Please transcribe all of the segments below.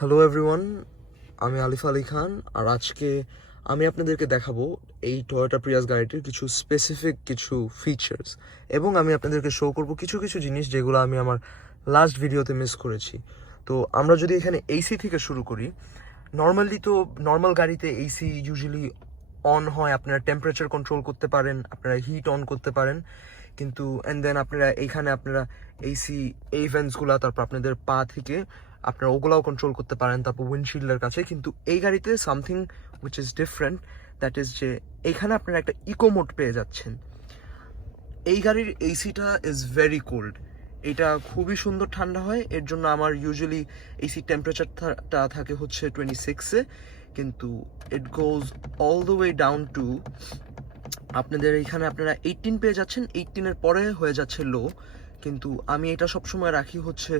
Hello everyone, আমি আলিফ আলী খান। আর আজকে আমি আপনাদেরকে দেখাবো এই টয়োটা প্রিয়াস গাড়িটির কিছু স্পেসিফিক কিছু ফিচার্স, এবং আমি আপনাদেরকে শো করব কিছু কিছু জিনিস যেগুলো আমি আমার লাস্ট ভিডিওতে মিস করেছি। তো আমরা যদি এখানে এসি থেকে শুরু করি, নর্মালি তো নর্মাল গাড়িতে এসি ইউজুয়ালি অন হয়, আপনারা টেম্পারেচার কন্ট্রোল করতে পারেন, আপনারা হিট অন করতে পারেন, কিন্তু অ্যান্ড দেন আপনারা এইখানে আপনারা এসি এই ভেন্টসগুলো, তারপর আপনাদের পা থেকে আপনারা ওগুলাও কন্ট্রোল করতে পারেন, তারপর উইন্ডশিল্ডের কাছে। কিন্তু এই গাড়িতে something which is different, that is যে এইখানে আপনারা একটা ইকো মোড পেয়ে যাচ্ছেন। এই গাড়ির এসিটা ইজ ভেরি কোল্ড, এটা খুবই সুন্দর ঠান্ডা হয়। এর জন্য আমার ইউজুয়ালি এসি টেম্পারেচারটা থাকে হচ্ছে 26-এ, কিন্তু it goes all the way down to আপনাদের এইখানে আপনারা 18 পেয়ে যাচ্ছেন, 18-এর পরে হয়ে যাচ্ছে লো। কিন্তু আমি এটা সবসময় রাখি হচ্ছে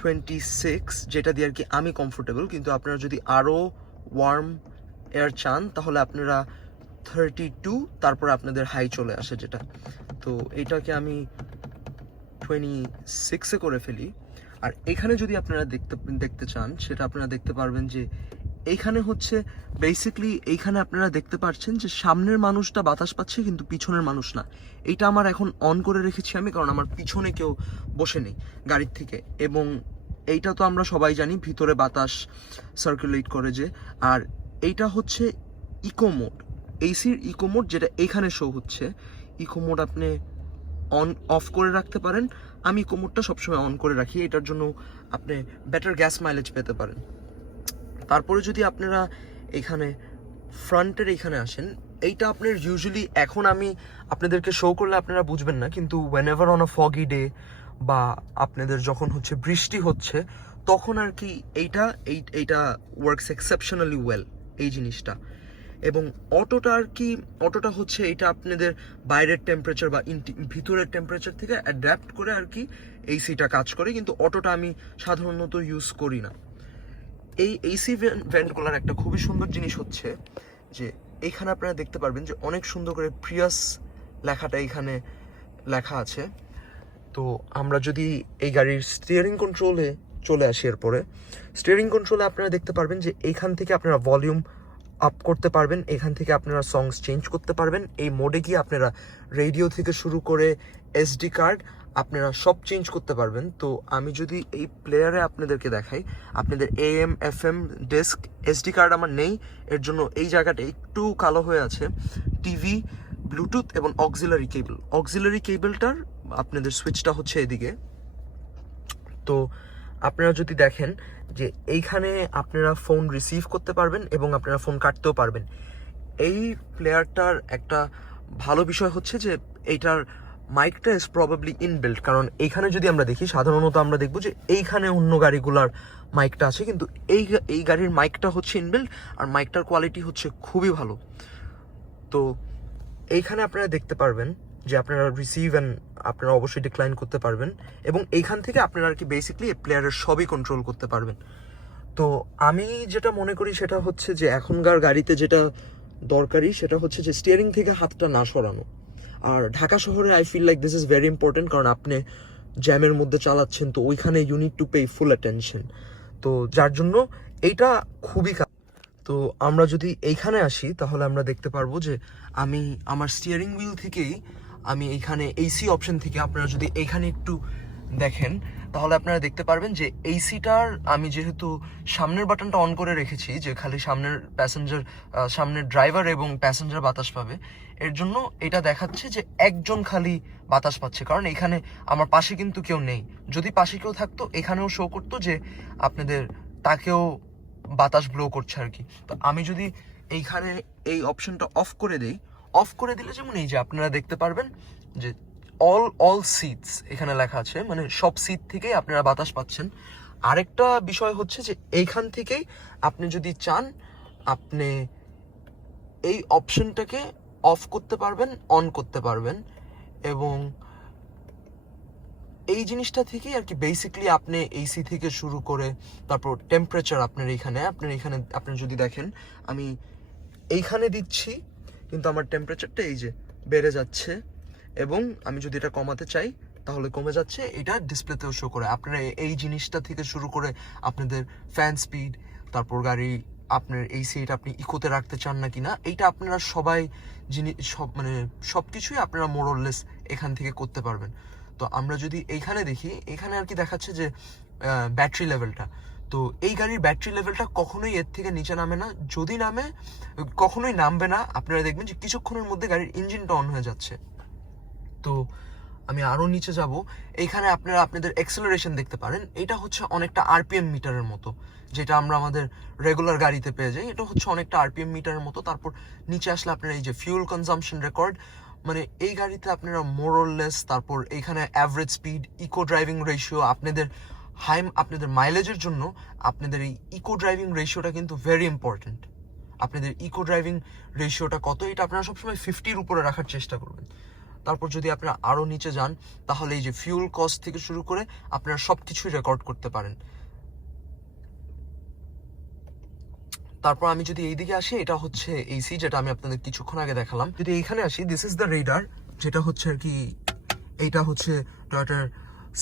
26, যেটা দিয়ে আর কি আমি কমফোর্টেবল। কিন্তু আপনারা যদি আরও ওয়ার্ম এয়ার চান তাহলে আপনারা 32, তারপর আপনাদের হাই চলে আসে যেটা। তো এইটাকে আমি 26-এ করে ফেলি। আর এখানে যদি আপনারা দেখতে চান, সেটা আপনারা দেখতে পারবেন যে এইখানে হচ্ছে বেসিকলি এইখানে আপনারা দেখতে পাচ্ছেন যে সামনের মানুষটা বাতাস পাচ্ছে কিন্তু পিছনের মানুষ না। এইটা আমার এখন অন করে রেখেছি আমি, কারণ আমার পিছনে কেউ বসে নেই গাড়ির থেকে। এবং এইটা তো আমরা সবাই জানি ভিতরে বাতাস সার্কুলেট করে যে। আর এইটা হচ্ছে ইকো মোড, এসির ইকো মোড, যেটা এইখানে শো হচ্ছে। ইকো মোড আপনি অন অফ করে রাখতে পারেন। আমি ইকো মোডটা সবসময় অন করে রাখি, এটার জন্য আপনি বেটার গ্যাস মাইলেজ পেতে পারেন। তারপরে যদি আপনারা এখানে ফ্রন্টের এইখানে আসেন, এইটা আপনার ইউজুয়ালি এখন আমি আপনাদেরকে শো করলে আপনারা বুঝবেন না, কিন্তু ওয়েনএভার অন আ ফগি ডে বা আপনাদের যখন হচ্ছে বৃষ্টি হচ্ছে তখন আর কি এইটা ওয়ার্কস এক্সেপশনালি ওয়েল এই জিনিসটা। এবং অটোটা হচ্ছে এটা আপনাদের বাইরের টেম্পারেচার বা ভিতরের টেম্পারেচার থেকে অ্যাডাপ্ট করে আর কি এসিটা কাজ করে, কিন্তু অটোটা আমি সাধারণত ইউজ করি না। এই এসি ভেন্টগুলোর একটা খুবই সুন্দর জিনিস হচ্ছে যে এইখানে আপনারা দেখতে পারবেন যে অনেক সুন্দর করে প্রিয়াস লেখাটা এখানে লেখা আছে। তো আমরা যদি এই গাড়ির স্টিয়ারিং কন্ট্রোলে চলে আসি, এরপরে স্টিয়ারিং কন্ট্রোলে আপনারা দেখতে পারবেন যে এইখান থেকে আপনারা ভলিউম আপ করতে পারবেন, এখান থেকে আপনারা সংস চেঞ্জ করতে পারবেন। এই মোডে গিয়ে আপনারা রেডিও থেকে শুরু করে এসডি কার্ড আপনারা সব চেঞ্জ করতে পারবেন। তো আমি যদি এই প্লেয়ারে আপনাদেরকে দেখাই, আপনাদের AM FM desk SD card আমার নেই, এর জন্য এই জায়গাটা একটু কালো হয়ে আছে। টিভি, ব্লুটুথ এবং অক্সিলারি কেবলটার আপনাদের সুইচটা হচ্ছে এদিকে। তো আপনারা যদি দেখেন যে এইখানে আপনারা ফোন রিসিভ করতে পারবেন এবং আপনারা ফোন কাটতেও পারবেন। এই প্লেয়ারটার একটা ভালো বিষয় হচ্ছে যে এইটার মাইকটা ইজ প্রবাবলি ইনবিল্ট, কারণ এইখানে যদি আমরা দেখি সাধারণত আমরা দেখবো যে এইখানে অন্য গাড়িগুলার মাইকটা আছে, কিন্তু এই গাড়ির মাইকটা হচ্ছে ইনবিল্ট, আর মাইকটার কোয়ালিটি হচ্ছে খুবই ভালো। তো এইখানে আপনারা দেখতে পারবেন যে আপনারা রিসিভ অ্যান্ড আপনারা অবশ্যই ডিক্লাইন করতে পারবেন, এবং এইখান থেকে আপনারা আর কি বেসিকলি প্লেয়ারের সবই কন্ট্রোল করতে পারবেন। তো আমি যেটা মনে করি সেটা হচ্ছে যে এখনকার গাড়িতে যেটা দরকারি সেটা হচ্ছে যে স্টিয়ারিং থেকে হাতটা না সরানো। আর ঢাকা শহরে I feel like this is very important, কারণ আপনি জ্যামের মধ্যে চালাচ্ছেন, তো ওইখানে you need to pay full attention. তো যার জন্য এইটা খুবই তো আমরা যদি এইখানে আসি তাহলে আমরা দেখতে পারবো যে আমি আমার স্টিয়ারিং হুইল থেকেই আমি এইখানে এসি অপশন থেকে আপনারা যদি এইখানে একটু দেখেন তাহলে আপনারা দেখতে পারবেন যে এসিটার আমি যেহেতু সামনের বাটনটা অন করে রেখেছি যে খালি সামনের ড্রাইভার এবং প্যাসেঞ্জার বাতাস পাবে, এর জন্য এটা দেখাচ্ছে যে একজন খালি বাতাস পাচ্ছে, কারণ এখানে আমার পাশে কিন্তু কেউ নেই। যদি পাশে কেউ থাকতো এখানেও শো করতো যে আপনাদের তাকেও বাতাস ব্লো করছে আর কি। তো আমি যদি এইখানে এই অপশনটা অফ করে দিলে যেমন এই যে আপনারা দেখতে পারবেন যে অল সিটস এখানে লেখা আছে, মানে সব সিট থেকেই আপনারা বাতাস পাচ্ছেন। আরেকটা বিষয় হচ্ছে যে এইখান থেকেই আপনি যদি চান আপনি এই অপশনটাকে অফ করতে পারবেন, অন করতে পারবেন। এবং এই জিনিসটা থেকেই আর কি বেসিকলি আপনি এসি থেকে শুরু করে তারপর টেম্পারেচার আপনার এইখানে আপনি যদি দেখেন আমি এইখানে দিচ্ছি, কিন্তু আমার টেম্পারেচারটা এই যে বেড়ে যাচ্ছে, এবং আমি যদি এটা কমাতে চাই তাহলে কমে যাচ্ছে, এটা ডিসপ্লেতেও শো করে। আপনারা এই জিনিসটা থেকে শুরু করে আপনাদের ফ্যান স্পিড, তারপর গাড়ি আপনার এই সিট আপনি ইকোতে রাখতে চান না কিনা, এইটা আপনারা সবাই সব কিছুই আপনারা মোরলেস এখান থেকে করতে পারবেন। তো আমরা যদি এইখানে দেখি, এখানে আর কি দেখাচ্ছে যে ব্যাটারি লেভেলটা। তো এই গাড়ির ব্যাটারি লেভেলটা কখনোই এর থেকে নিচে নামে না, যদি নামে কখনোই নামবে না। আপনারা দেখবেন যে কিছুক্ষণের মধ্যে গাড়ির ইঞ্জিনটা অন হয়ে যাচ্ছে। তো আমি আরও নিচে যাব, এইখানে আপনারা আপনাদের অ্যাক্সেলারেশন দেখতে পারেন। এটা হচ্ছে অনেকটা আরপিএম মিটারের মতো, যেটা আমরা আমাদের রেগুলার গাড়িতে পেয়ে যাই। এটা হচ্ছে অনেকটা আরপিএম মিটারের মতো। তারপর নিচে আসলে আপনারা এই যে ফিউল কনজাম্পশন রেকর্ড, মানে এই গাড়িতে আপনারা মোরলেস, তারপর এইখানে average speed, eco driving ratio, আপনাদের মাইলেজের জন্য আপনাদের এই ইকো ড্রাইভিং রেশিওটা কিন্তু ভেরি ইম্পর্টেন্ট। আপনাদের ইকো ড্রাইভিং রেশিওটা কত, এটা আপনারা সবসময় 50-র উপরে রাখার চেষ্টা করবেন। তারপর যদি আপনারা আরও নিচে যান, তাহলে এই যে ফিউল কস্ট থেকে শুরু করে আপনারা সব কিছুই রেকর্ড করতে পারেন। তারপর আমি যদি এইদিকে আসি, এটা হচ্ছে এসি, যেটা আমি আপনাদের কিছুক্ষণ আগে দেখালাম। যদি এইখানে আসি, দিস ইজ দ্য রেডার, যেটা হচ্ছে আর কি, এইটা হচ্ছে টয়োটার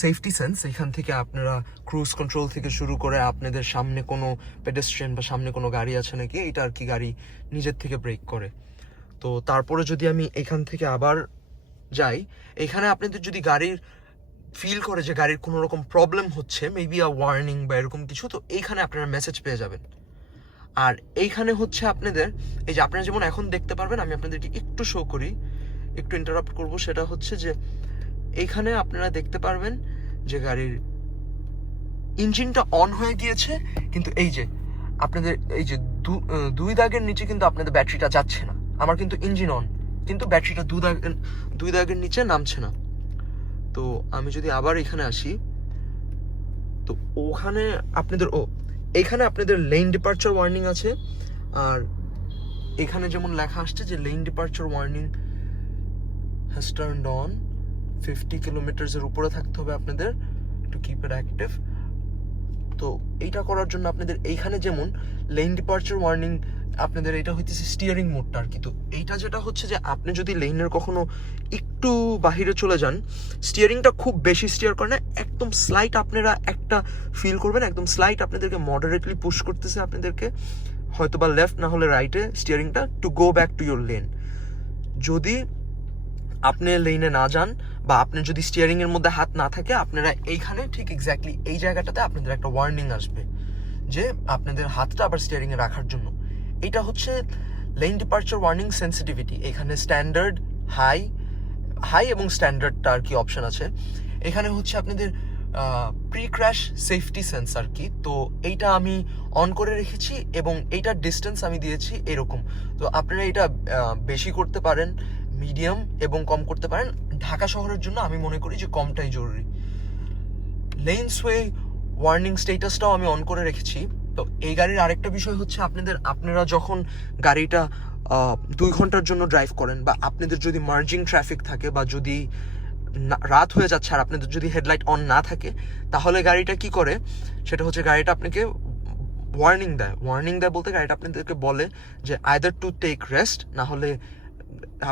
সেফটি সেন্স। এখান থেকে আপনারা ক্রুজ কন্ট্রোল থেকে শুরু করে আপনাদের সামনে কোনো পেডেস্ট্রিয়ান বা সামনে কোনো গাড়ি আছে নাকি, এটা আর কি গাড়ি নিজের থেকে ব্রেক করে। তো তারপরে যদি আমি এখান থেকে আবার যাই, এখানে আপনাদের যদি গাড়ির ফিল করে যে গাড়ির কোনো রকম প্রবলেম হচ্ছে, মেবি ওয়ার্নিং বা এরকম কিছু, তো এইখানে আপনারা মেসেজ পেয়ে যাবেন। আর এইখানে হচ্ছে আপনাদের এই যে আপনারা যেমন এখন দেখতে পারবেন, আমি আপনাদেরকে একটু শো করি, একটু ইন্টারাপ্ট করব, সেটা হচ্ছে যে এইখানে আপনারা দেখতে পারবেন যে গাড়ির ইঞ্জিনটা অন হয়ে গিয়েছে, কিন্তু এই যে আপনাদের এই যে দুই দাগের নিচে কিন্তু আপনাদের ব্যাটারিটা যাচ্ছে না। আমার কিন্তু ইঞ্জিন অন, কিন্তু ব্যাটারিটা দুই দাগের নিচে নামছে না। তো আমি যদি আবার এখানে আসি, তো ওখানে আপনাদের এইখানে আপনাদের লেন ডিপারচার ওয়ার্নিং আছে। আর এখানে যেমন লেখা আসছে যে lane departure warning has turned on, 50 কিলোমিটারের উপরে থাকতে হবে আপনাদের টু কিপ ইট অ্যাক্টিভ। তো এইটা করার জন্য আপনাদের এইখানে যেমন লেন ডিপারচার ওয়ার্নিং, আপনাদের এটা হইতেছে স্টিয়ারিং মোডটা আর কি। তো এইটা যেটা হচ্ছে যে আপনি যদি লেনের কখনো একটু বাহিরে চলে যান, স্টিয়ারিংটা খুব বেশি স্টিয়ার করে না, একদম স্লাইট আপনারা একটা ফিল করবেন, একদম স্লাইট আপনাদেরকে মডারেটলি পুশ করতেছে আপনাদেরকে, হয়তো বা লেফট না হলে রাইটে স্টিয়ারিংটা, to go back to your lane. যদি আপনি লেনে না যান বা আপনার যদি স্টিয়ারিং এর মধ্যে হাত না থাকে, আপনারা এইখানে ঠিক এক্স্যাক্টলি এই জায়গাটাতে আপনাদের একটা ওয়ার্নিং আসবে যে আপনাদের হাতটা আবার স্টিয়ারিং এ রাখার জন্য। এটা হচ্ছে লেন ডিপারচার ওয়ার্নিং সেন্সিটিভিটি। এখানে স্ট্যান্ডার্ড, হাই এবং স্ট্যান্ডার্ডটা আর কি অপশন আছে। এখানে হচ্ছে আপনাদের প্রি ক্র্যাশ সেফটি সেন্স আর কি। তো এইটা আমি অন করে রেখেছি এবং এইটার ডিস্টেন্স আমি দিয়েছি এরকম। তো আপনারা এটা বেশি করতে পারেন, মিডিয়াম এবং কম করতে পারেন। ঢাকা শহরের জন্য আমি মনে করি যে কমটাই জরুরি। লেন সোয়ে ওয়ার্নিং স্টেটাসটাও আমি অন করে রেখেছি। তো এই গাড়ির আরেকটা বিষয় হচ্ছে আপনারা যখন গাড়িটা 2 ঘন্টার জন্য ড্রাইভ করেন, বা আপনাদের যদি মার্জিং ট্রাফিক থাকে, বা যদি রাত হয়ে যাচ্ছে আর আপনাদের যদি হেডলাইট অন না থাকে, তাহলে গাড়িটা কি করে, সেটা হচ্ছে গাড়িটা আপনাকে ওয়ার্নিং দেয় বলতে গাড়িটা আপনাদেরকে বলে যে আইদার টু টেক রেস্ট, না হলে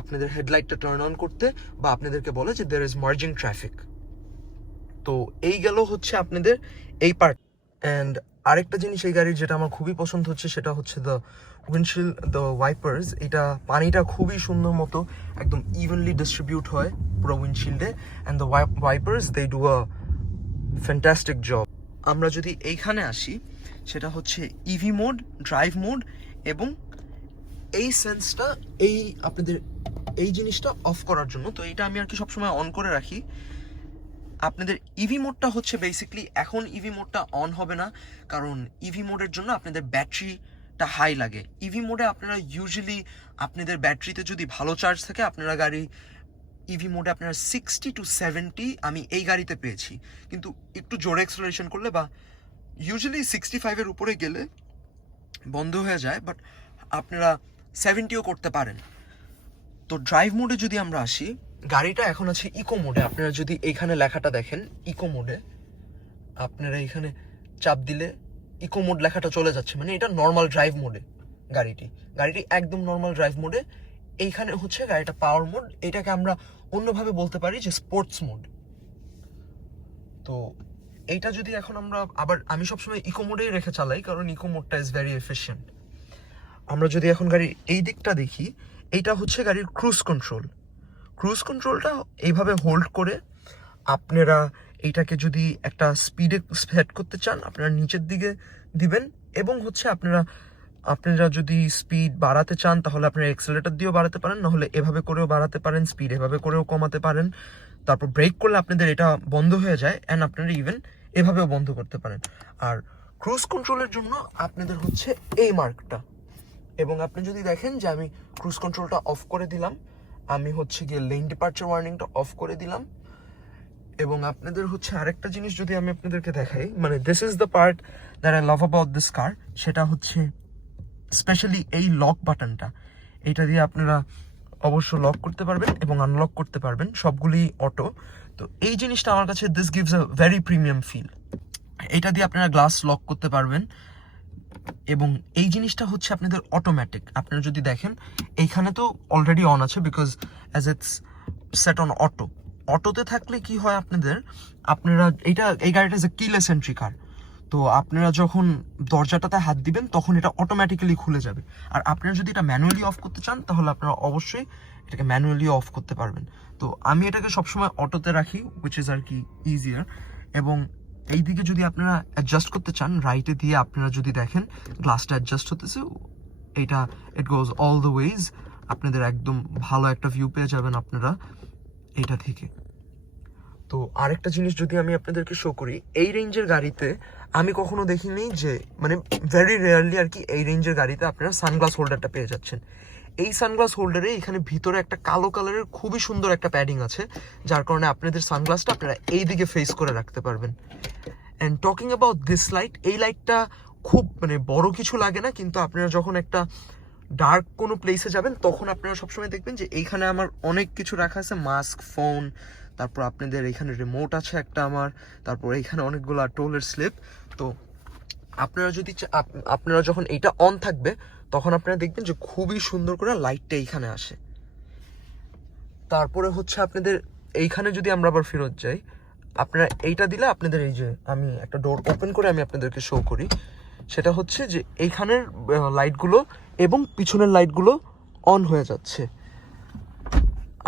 আপনাদের হেডলাইটটা টার্ন অন করতে, বা আপনাদেরকে বলে যে দেয়ার ইজ মার্জিং ট্রাফিক। তো এই গেল হচ্ছে আপনাদের এই পার্ট। অ্যান্ড আরেকটা জিনিস এই গাড়ির যেটা আমার খুবই পছন্দ হচ্ছে, সেটা হচ্ছে দ্য উইন্ডশিল্ড, দ্য ওয়াইপার্স। এটা পানিটা খুবই সুন্দর মতো একদম ইভেনলি ডিস্ট্রিবিউট হয় পুরো উইন্ডশিল্ডে, and the wipers they do a fantastic job. আমরা যদি এইখানে আসি, সেটা হচ্ছে ইভি মোড, ড্রাইভ মোড, এবং এই সেন্সটা আপনাদের এই জিনিসটা অফ করার জন্য। তো এইটা আমি আর কি সবসময় অন করে রাখি। আপনাদের ইভি মোডটা হচ্ছে বেসিক্যালি, এখন ইভি মোডটা অন হবে না, কারণ ইভি মোডের জন্য আপনাদের ব্যাটারিটা হাই লাগে। ইভি মোডে আপনারা ইউজুয়ালি আপনাদের ব্যাটারিতে যদি ভালো চার্জ থাকে, আপনারা গাড়ি ইভি মোডে আপনারা 60 to 70 আমি এই গাড়িতে পেয়েছি। কিন্তু একটু জোরে অ্যাক্সেলারেশন করলে বা ইউজুয়ালি 65-এর উপরে গেলে বন্ধ হয়ে যায়, বাট আপনারা 70ও করতে পারেন। তো ড্রাইভ মোডে যদি আমরা আসি, গাড়িটা এখন আছে ইকো মোডে। আপনারা যদি এইখানে লেখাটা দেখেন ইকো মোডে, আপনারা এখানে চাপ দিলে ইকো মোড লেখাটা চলে যাচ্ছে, মানে এটা নর্মাল ড্রাইভ মোডে গাড়িটি একদম নর্মাল ড্রাইভ মোডে। এইখানে হচ্ছে গাড়িটা পাওয়ার মোড, এটাকে আমরা অন্যভাবে বলতে পারি যে স্পোর্টস মোড। তো এইটা যদি এখন আমি সবসময় ইকো মোডেই রেখে চালাই, কারণ ইকো মোডটা ইজ ভেরি এফিশিয়েন্ট। আমরা যদি এখন গাড়ির এই দিকটা দেখি, এইটা হচ্ছে গাড়ির ক্রুজ কন্ট্রোল। ক্রুজ কন্ট্রোলটা এইভাবে হোল্ড করে আপনারা এইটাকে যদি একটা স্পিডে সেট করতে চান, আপনারা নিচের দিকে দিবেন, এবং হচ্ছে আপনারা যদি স্পিড বাড়াতে চান তাহলে আপনারা এক্সেলেটর দিয়েও বাড়াতে পারেন, নাহলে এভাবে করেও বাড়াতে পারেন, স্পিড এভাবে করেও কমাতে পারেন। তারপর ব্রেক করলে আপনাদের এটা বন্ধ হয়ে যায়, অ্যান্ড আপনারা ইভেন এভাবেও বন্ধ করতে পারেন। আর ক্রুজ কন্ট্রোলের জন্য আপনাদের হচ্ছে এই মার্কটা, এবং আপনি যদি দেখেন যে আমি ক্রুজ কন্ট্রোলটা অফ করে দিলাম, আমি হচ্ছে গিয়ে লেন ডিপার্চার ওয়ার্নিংটা অফ করে দিলাম। এবং আপনাদের হচ্ছে আরেকটা জিনিস যদি আমি আপনাদেরকে দেখাই, মানে this is the part that I love about this কার, সেটা হচ্ছে স্পেশালি এই লক বাটনটা। এইটা দিয়ে আপনারা অবশ্য লক করতে পারবেন এবং আনলক করতে পারবেন, সবগুলি অটো। তো এই জিনিসটা আমার কাছে this gives a very premium feel. এটা দিয়ে আপনারা গ্লাস লক করতে পারবেন, এবং এই জিনিসটা হচ্ছে আপনাদের অটোমেটিক। আপনারা যদি দেখেন এইখানে তো অলরেডি অন আছে, because as it's set on auto. অটোতে থাকলে কি হয় আপনারা এই গাড়িটা যে কিলেস এন্ট্রি কার, তো আপনারা যখন দরজাটাতে হাত দিবেন তখন এটা অটোমেটিক্যালি খুলে যাবে। আর আপনারা যদি এটা ম্যানুয়ালি অফ করতে চান তাহলে আপনারা অবশ্যই এটাকে ম্যানুয়ালি অফ করতে পারবেন। তো আমি এটাকে সবসময় অটোতে রাখি, উইচ ইজ আর কি ইজিয়ার। এবং এই দিকে যদি আপনারা অ্যাডজাস্ট করতে চান, রাইটে দিয়ে আপনারা যদি দেখেন গ্লাসটা অ্যাডজাস্ট হতেছে, এটা ইট গোজ অল দ্য ওয়েজ। আপনাদের একদম ভালো একটা ভিউ পেয়ে যাবেন আপনারা এইটা থেকে। তো আরেকটা জিনিস যদি আমি আপনাদেরকে শো করি, এই রেঞ্জের গাড়িতে আমি কখনো দেখিনি যে, মানে ভেরি রেয়ারলি আর কি, এই রেঞ্জের গাড়িতে আপনারা সানগ্লাস হোল্ডারটা পেয়ে যাচ্ছেন। এই সানগ্লাস হোল্ডারে এখানে ভিতরে একটা কালো কালারের খুবই সুন্দর একটা প্যাডিং আছে, যার কারণে আপনাদের সানগ্লাসটা আপনারা এই দিকে ফেস করে রাখতে পারবেন। And talking about this light, এই লাইটটা খুব মানে বড় কিছু লাগে না, কিন্তু আপনারা যখন একটা ডার্ক কোনো প্লেসে যাবেন তখন আপনারা সবসময় দেখবেন যে এইখানে আমার অনেক কিছু রাখা আছে, মাস্ক, ফোন, তারপর আপনাদের এখানে রিমোট আছে একটা আমার, তারপর এখানে অনেকগুলো টোলের স্লিপ। তো আপনারা যখন এইটা অন থাকবে তখন আপনারা দেখবেন যে খুবই সুন্দর করে লাইটটা এইখানে আসে। তারপরে হচ্ছে আপনাদের এইখানে যদি আমরা আবার ফেরত যাই, আপনারা এইটা দিলে আপনাদের এই যে আমি একটা ডোর ওপেন করে আমি আপনাদেরকে শো করি, সেটা হচ্ছে যে এইখানের লাইটগুলো এবং পিছনের লাইটগুলো অন হয়ে যাচ্ছে।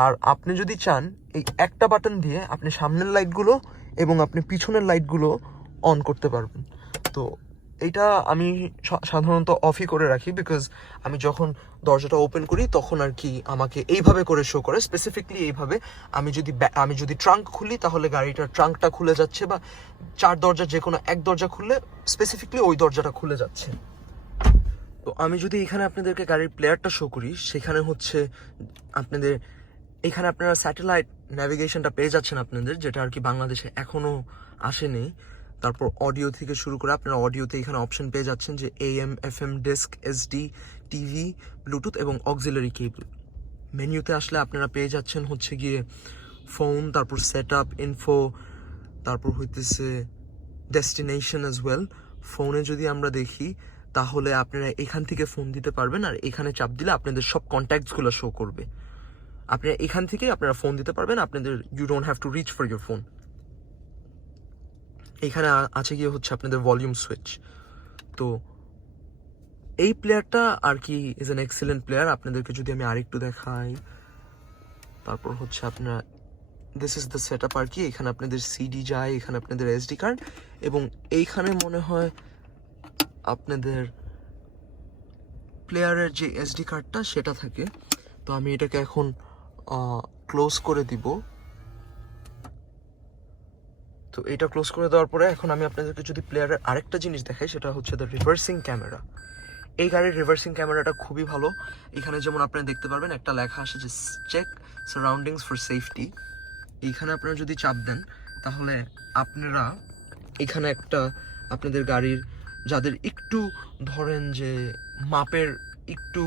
আর আপনি যদি চান এই একটা বাটন দিয়ে আপনি সামনের লাইটগুলো এবং আপনি পিছনের লাইটগুলো অন করতে পারবেন। তো এইটা আমি সাধারণত অফই করে রাখি, বিকজ আমি যখন দরজাটা ওপেন করি তখন আর কি আমাকে এইভাবে করে শো করে, স্পেসিফিকলি এইভাবে। আমি যদি ট্রাঙ্ক খুলি তাহলে গাড়িটার ট্রাঙ্কটা খুলে যাচ্ছে, বা চার দরজা যে কোনো এক দরজা খুললে স্পেসিফিকলি ওই দরজাটা খুলে যাচ্ছে। তো আমি যদি এখানে আপনাদেরকে গাড়ির প্লেয়ারটা শো করি, সেখানে হচ্ছে এখানে আপনারা স্যাটেলাইট ন্যাভিগেশনটা পেয়ে যাচ্ছেন আপনাদের, যেটা আর কি বাংলাদেশে এখনও আসেনি। তারপর অডিও থেকে শুরু করে আপনারা অডিওতে এখানে অপশন পেয়ে যাচ্ছেন যে AM, FM, disc, SD, TV, Bluetooth এবং অক্সিলারি কেবল। মেনুতে আসলে আপনারা পেয়ে যাচ্ছেন হচ্ছে গিয়ে ফোন, তারপর সেট আপ, ইনফো, তারপর হইতেছে ডেস্টিনেশন অ্যাজ ওয়েল। ফোনে যদি আমরা দেখি তাহলে আপনারা এখান থেকে ফোন দিতে পারবেন, আর এখানে চাপ দিলে আপনাদের সব কন্ট্যাক্টসগুলো শো করবে। আপনারা এখান থেকেই আপনারা ফোন দিতে পারবেন, আপনাদের you don't have to reach for your phone. এখানে আছে গিয়ে হচ্ছে আপনাদের ভলিউম সুইচ। তো এই প্লেয়ারটা আর কি ইজ অ্যান এক্সিলেন্ট প্লেয়ার। আপনাদেরকে যদি আমি আরেকটু দেখাই, তারপর হচ্ছে আপনারা this is the set up আর কি। এখানে আপনাদের সিডি যায়, এখানে আপনাদের SD কার্ড, এবং এইখানে মনে হয় আপনাদের প্লেয়ারের যে SD কার্ডটা সেটা থাকে। তো আমি এটাকে এখন ক্লোজ করে দিব। তো এটা ক্লোজ করে দেওয়ার পরে এখন আমি আপনাদেরকে যদি প্লেয়ারের আরেকটা জিনিস দেখাই, সেটা হচ্ছে দ্য রিভার্সিং ক্যামেরা। এই গাড়ির রিভার্সিং ক্যামেরাটা খুবই ভালো। এখানে যেমন আপনারা দেখতে পারবেন একটা লেখা আসে যে চেক সারাউন্ডিংস ফর সেফটি। এইখানে আপনারা যদি চাপ দেন তাহলে আপনারা এখানে একটা আপনাদের গাড়ির যাদের একটু ধরেন যে মাপের একটু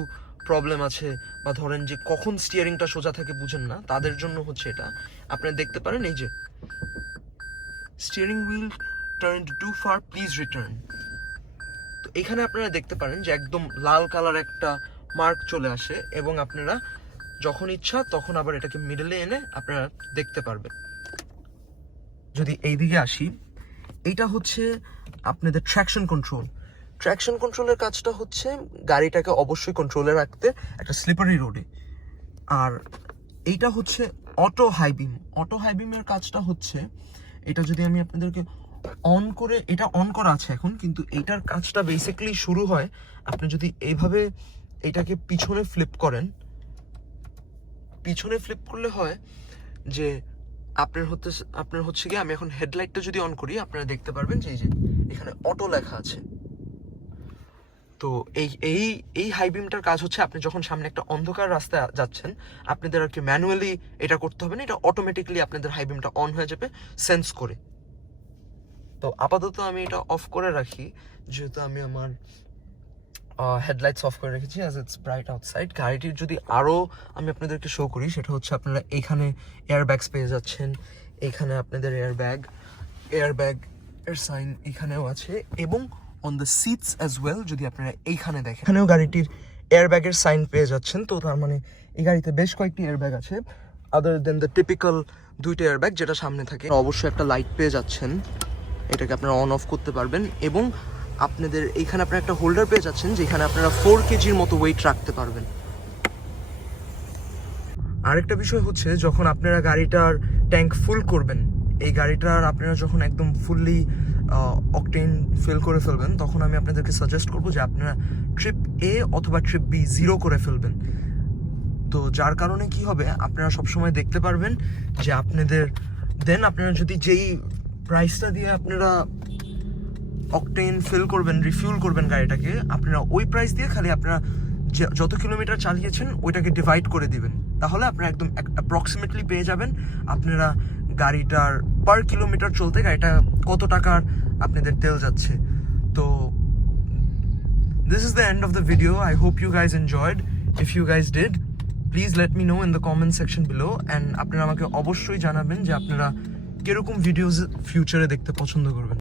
প্রবলেম আছে, বা ধরেন যে কখন স্টিয়ারিংটা সোজা থাকে বুঝেন না, তাদের জন্য হচ্ছে এটা। আপনারা দেখতে পারেন এই যে steering wheel turned too far, please return. তো এখানে আপনারা দেখতে পারেন যে একদম লাল কালার একটা মার্ক চলে আসে, এবং আপনারা যখন ইচ্ছা তখন আবার এটাকে মিডলে এনে আপনারা দেখতে পারবেন। যদি এইদিকে আসি, এইটা হচ্ছে আপনাদের ট্র্যাকশন কন্ট্রোল। ট্র্যাকশন কন্ট্রোলের কাজটা হচ্ছে গাড়িটাকে অবশ্যই কন্ট্রোলে রাখতে একটা স্লিপারি রোডে। আর এইটা হচ্ছে অটো হাইবিম। অটো হাইবিমের কাজটা হচ্ছে, এটা যদি আমি আপনাদেরকে অন করে, এটা অন করা আছে এখন, কিন্তু এইটার কাজটা বেসিক্যালি শুরু হয় আপনি যদি এইভাবে এটাকে পিছনে ফ্লিপ করেন। পিছনে ফ্লিপ করলে হয় যে আপনার হচ্ছে কি, আমি এখন হেডলাইটটা যদি অন করি আপনারা দেখতে পারবেন যে এই যে এখানে অটো লেখা আছে। তো এই এই এই হাইবিমটার কাজ হচ্ছে, আপনি যখন সামনে একটা অন্ধকার রাস্তায় যাচ্ছেন, আপনাদের আর কি ম্যানুয়ালি এটা করতে হবে না, এটা অটোমেটিক্যালি আপনাদের হাইবিমটা অন হয়ে যাবে সেন্স করে। তো আপাতত আমি এটা অফ করে রাখি, যেহেতু আমি আমার হেডলাইটস অফ করে রেখেছি অ্যাজ ইটস ব্রাইট আউটসাইড। গাড়িটির যদি আরও আমি আপনাদেরকে শো করি, সেটা হচ্ছে আপনারা এইখানে এয়ারব্যাগস পেয়ে যাচ্ছেন। এইখানে আপনাদের এয়ারব্যাগ এর সাইন এখানেও আছে, এবং on the seats as well যদি আপনারা এইখানে দেখেন, এখানেও গাড়িটির এয়ারব্যাগের সাইন পেয়ে যাচ্ছেন। তো তার মানে এই গাড়িতে বেশ কয়েকটি এয়ারব্যাগ আছে, আদার দেন দ্য টিপিক্যাল দুইটা এয়ারব্যাগ যেটা সামনে থাকে। অবশ্যই একটা লাইট পেয়ে যাচ্ছেন, এটাকে আপনারা অন অফ করতে পারবেন। এবং আপনাদের এইখানে আপনারা একটা হোল্ডার পেয়ে যাচ্ছেন, যেখানে আপনারা 4 কেজির মতো ওয়েট রাখতে পারবেন। আরেকটা বিষয় হচ্ছে, যখন আপনারা গাড়িটার ট্যাঙ্ক ফুল করবেন, এই গাড়িটার আপনারা যখন একদম ফুললি অকটেন ফিল করে ফেলবেন, তখন আমি আপনাদেরকে সাজেস্ট করবো যে আপনারা ট্রিপ এ অথবা ট্রিপ বি 0 করে ফেলবেন। তো যার কারণে কি হবে, আপনারা সবসময় দেখতে পারবেন যে আপনারা যদি যেই প্রাইসটা দিয়ে আপনারা অকটেন ফিল করবেন, রিফিউল করবেন গাড়িটাকে, আপনারা ওই প্রাইস দিয়ে খালি আপনারা যত কিলোমিটার চালিয়েছেন ওইটাকে ডিভাইড করে দিবেন, তাহলে আপনারা একদম অ্যাপ্রক্সিমেটলি পেয়ে যাবেন আপনারা গাড়িটার পার কিলোমিটার চলতে গাড়িটা কত টাকার আপনাদের তেল যাচ্ছে। তো this is the end of the video. I hope you guys enjoyed. If you guys did, please let me know in the comment section below, and আপনারা আমাকে অবশ্যই জানাবেন যে আপনারা কিরকম ভিডিওস ফিউচারে দেখতে পছন্দ করবেন।